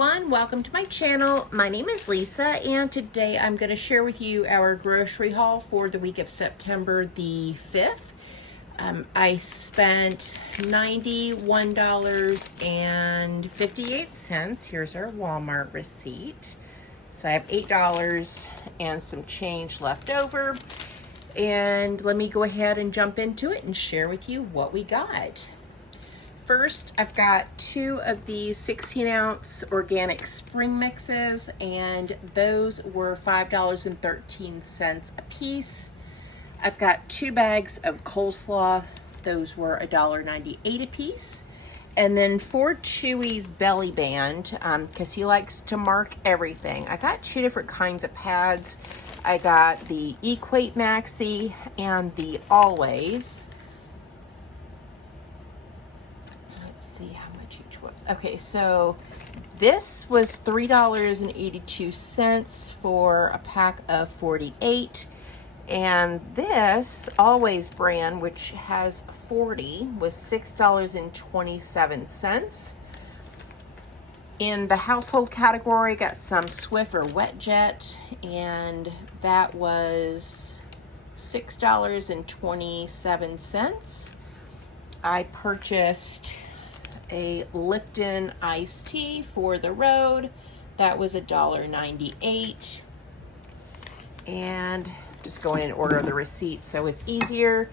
everyone, welcome to my channel. My name is Lisa and today I'm going to share with you our grocery haul for the week of September the 5th. I spent $91.58. Here's our Walmart receipt. So I have $8 and some change left over. And let me go ahead and jump into it and share with you what we got. First, I've got 2 of these 16-ounce organic spring mixes, and those were $5.13 a piece. I've got 2 bags of coleslaw. Those were $1.98 a piece. And then for Chewy's belly band, because he likes to mark everything, I got 2 different kinds of pads. I got the Equate Maxi and the Always. See how much each was. Okay, so this was $3.82 for a pack of 48, and this Always brand, which has 40, was $6.27. In the household category, got some Swiffer Wet Jet, and that was $6.27. I purchased a Lipton iced tea for the road. That was $1.98. And just going in order of the receipt so it's easier.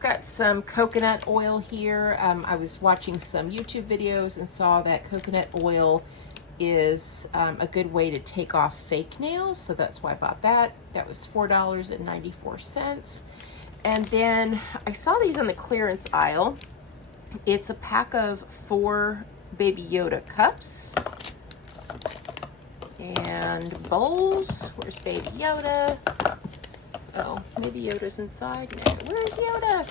Got some coconut oil here. I was watching some YouTube videos and saw that coconut oil is a good way to take off fake nails, so that's why I bought that. That was $4.94. And then I saw these on the clearance aisle. It's a pack of 4 Baby Yoda cups and bowls. Where's Baby Yoda? Oh, maybe Yoda's inside. No, where's Yoda?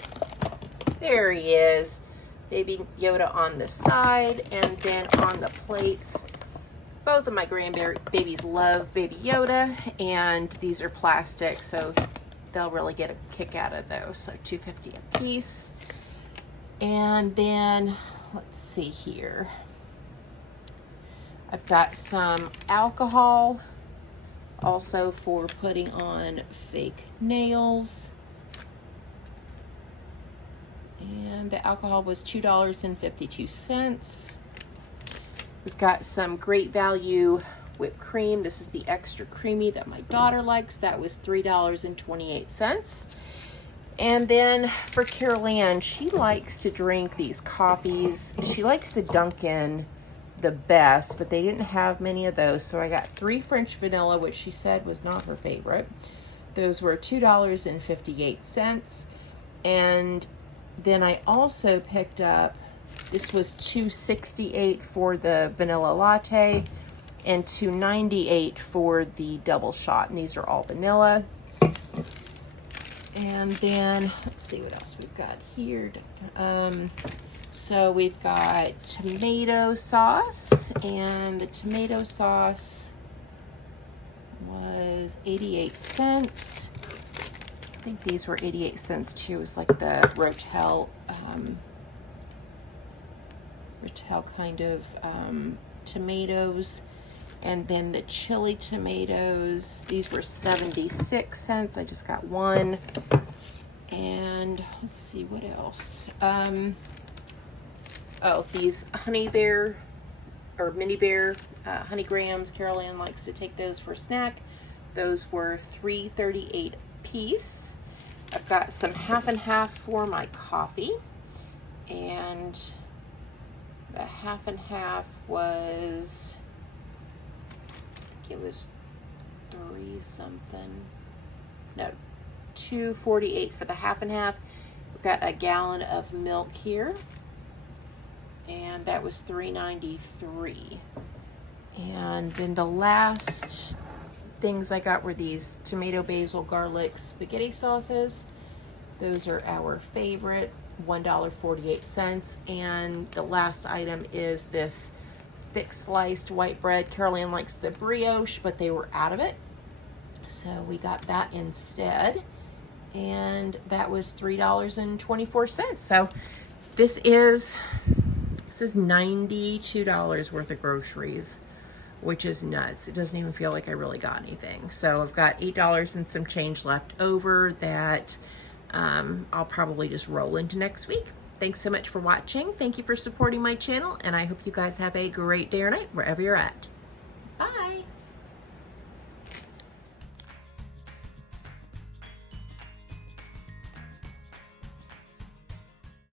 There he is. Baby Yoda on the side, and then on the plates. Both of my grandbabies love Baby Yoda, and these are plastic, so they'll really get a kick out of those. So $2.50 a piece. And then, let's see here. I've got some alcohol, also for putting on fake nails. And the alcohol was $2.52. We've got some Great Value whipped cream. This is the extra creamy that my daughter likes. That was $3.28. And then for Carol Ann, she likes to drink these coffees. She likes the Dunkin' the best, but they didn't have many of those. So I got 3 French vanilla, which she said was not her favorite. Those were $2.58. And then I also picked up, this was $2.68 for the vanilla latte and $2.98 for the double shot. And these are all vanilla. And then, let's see what else we've got here. So we've got tomato sauce, and the tomato sauce was 88 cents. I think these were 88 cents too. It was like the Rotel kind of tomatoes. And then the chili tomatoes, these were 76 cents. I just got 1. And let's see what else. Oh, these Honey Bear or Mini Bear Honey Grams. Carol Ann likes to take those for a snack. Those were $3.38 a piece. I've got some half and half for my coffee. And the half and half was, it was 3 something. No, $2.48 for the half and half. We've got a gallon of milk here, and that was $3.93. And then the last things I got were these tomato, basil, garlic spaghetti sauces. Those are our favorite, $1.48. And the last item is this thick sliced white bread. Carol Ann likes the brioche, but they were out of it, so we got that instead, and that was $3.24. So this is $92 worth of groceries. which is nuts. It doesn't even feel like I really got anything. So I've got $8 and some change left over that I'll probably just roll into next week. Thanks so much for watching. Thank you for supporting my channel, and I hope you guys have a great day or night wherever you're at. Bye.